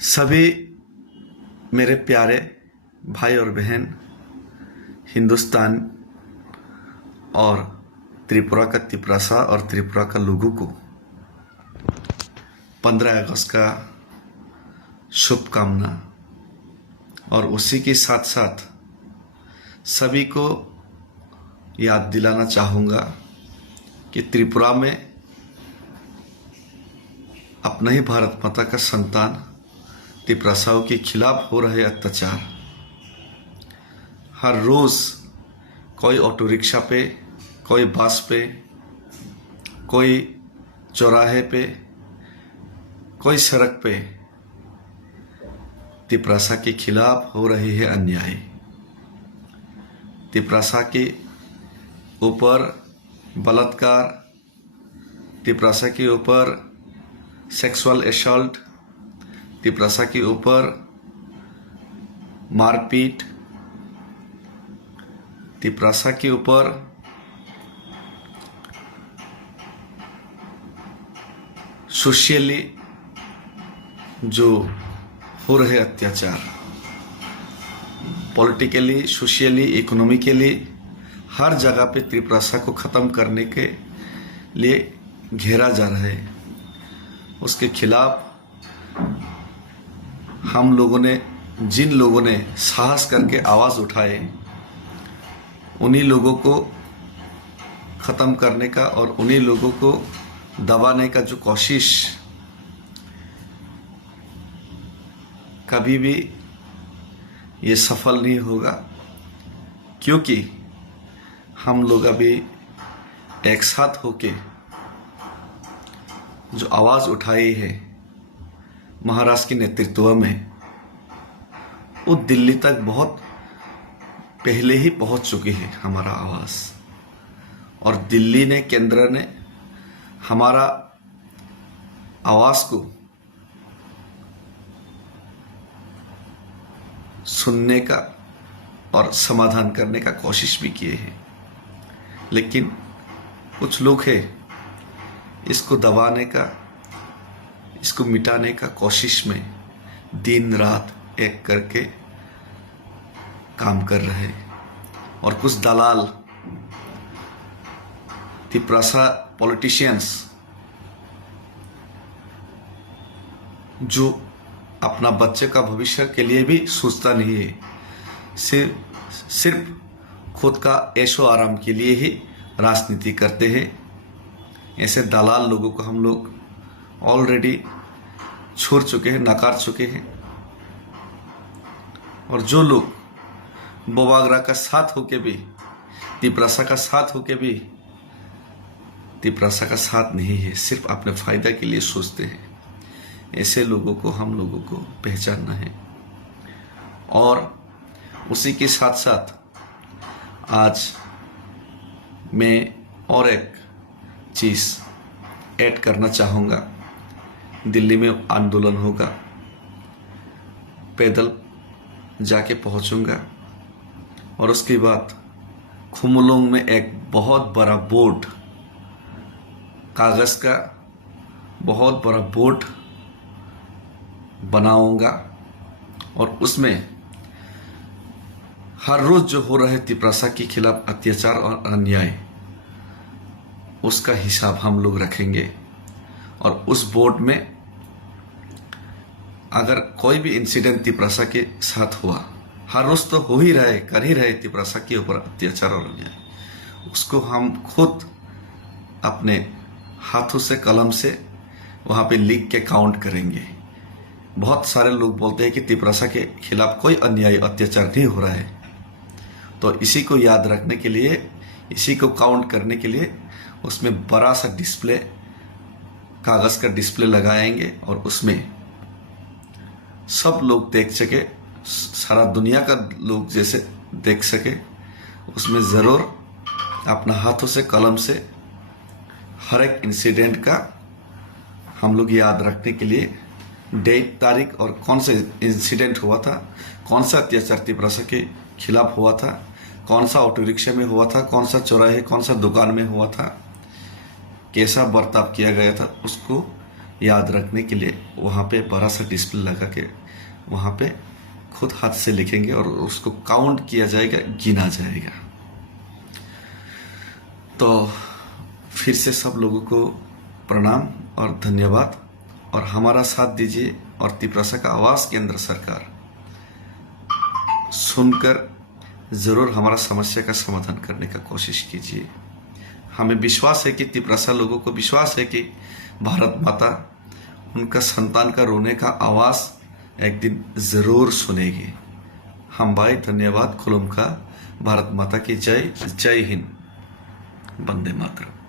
सभी मेरे प्यारे भाई और बहन, हिंदुस्तान और त्रिपुरा का तिपरासा और त्रिपुरा का लोगों को 15 अगस्त का शुभकामना। और उसी के साथ साथ सभी को याद दिलाना चाहूँगा कि त्रिपुरा में अपना ही भारत माता का संतान तिपरासाओं के खिलाफ हो रहे अत्याचार, हर रोज़ कोई ऑटो रिक्शा पे, कोई बस पे, कोई चौराहे पे, कोई सड़क पे तिपरासा के खिलाफ हो रही है अन्याय। तिपरासा के ऊपर बलात्कार, तिपरासा के ऊपर सेक्सुअल असॉल्ट, तिपरासा के ऊपर मारपीट, तिपरासा के ऊपर सोशली जो हो रहे अत्याचार, पॉलिटिकली, सोशली, इकोनॉमिकली हर जगह पे तिपरासा को ख़त्म करने के लिए घेरा जा रहा है। उसके खिलाफ हम लोगों ने, जिन लोगों ने साहस करके आवाज़ उठाए, उन्हीं लोगों को ख़त्म करने का और उन्हीं लोगों को दबाने का जो कोशिश कभी भी ये सफल नहीं होगा, क्योंकि हम लोग अभी एक साथ होके जो आवाज़ उठाई है महाराष्ट्र के नेतृत्व में, वो दिल्ली तक बहुत पहले ही पहुंच चुकी है हमारा आवाज़। और दिल्ली ने, केंद्र ने हमारा आवाज़ को सुनने का और समाधान करने का कोशिश भी किए हैं, लेकिन कुछ लोग हैं इसको दबाने का, इसको मिटाने का कोशिश में दिन रात एक करके काम कर रहे हैं। और कुछ दलाल, तिपरासा पॉलिटिशियंस जो अपना बच्चे का भविष्य के लिए भी सोचता नहीं है, सिर्फ खुद का ऐशो आराम के लिए ही राजनीति करते हैं। ऐसे दलाल लोगों को हम लोग ऑलरेडी छोड़ चुके हैं, नकार चुके हैं। और जो लोग बोबागरा का साथ होके भी, तिपरासा का साथ होके भी तिपरासा का साथ नहीं है, सिर्फ अपने फायदा के लिए सोचते हैं, ऐसे लोगों को हम लोगों को पहचानना है। और उसी के साथ साथ आज मैं और एक चीज़ ऐड करना चाहूँगा। दिल्ली में आंदोलन होगा, पैदल जाके पहुँचूँगा और उसके बाद खुमलोंग में एक बहुत बड़ा बोर्ड, कागज़ का बहुत बड़ा बोर्ड बनाऊँगा और उसमें हर रोज़ जो हो रहे तिपरासा के खिलाफ अत्याचार और अन्याय, उसका हिसाब हम लोग रखेंगे। और उस बोर्ड में अगर कोई भी इंसिडेंट तिपरासा के साथ हुआ, हर रोज़ तो हो ही रहे, कर ही रहे तिपरासा के ऊपर अत्याचार और अन्याय, उसको हम खुद अपने हाथों से, कलम से वहाँ पे लिख के काउंट करेंगे। बहुत सारे लोग बोलते हैं कि तिपरासा के खिलाफ कोई अन्याय, अत्याचार नहीं हो रहा है। तो इसी को याद रखने के लिए, इसी को काउंट करने के लिए उसमें बड़ा सा डिस्प्ले, कागज़ का डिस्प्ले लगाएंगे और उसमें सब लोग देख सके, सारा दुनिया का लोग जैसे देख सके, उसमें ज़रूर अपना हाथों से, कलम से हर एक इंसिडेंट का हम लोग याद रखने के लिए डेट, तारीख और कौन सा इंसिडेंट हुआ था, कौन सा अत्याचार तिपरासा के खिलाफ हुआ था, कौन सा ऑटो रिक्शा में हुआ था, कौन सा चौराहे, कौन सा दुकान में हुआ था, कैसा बर्ताव किया गया था, उसको याद रखने के लिए वहाँ पे बड़ा सा डिस्प्ले लगा के वहाँ पे खुद हाथ से लिखेंगे और उसको काउंट किया जाएगा, गिना जाएगा। तो फिर से सब लोगों को प्रणाम और धन्यवाद, और हमारा साथ दीजिए और तिप्रासा का आवाज केंद्र सरकार सुनकर जरूर हमारा समस्या का समाधान करने का कोशिश कीजिए। हमें विश्वास है कि तिप्रासा लोगों को विश्वास है कि भारत माता उनका संतान का रोने का आवाज एक दिन जरूर सुनेगी। हम भाई धन्यवाद, खुलुम का, भारत माता की जय, जय हिंद, वंदे मातरम।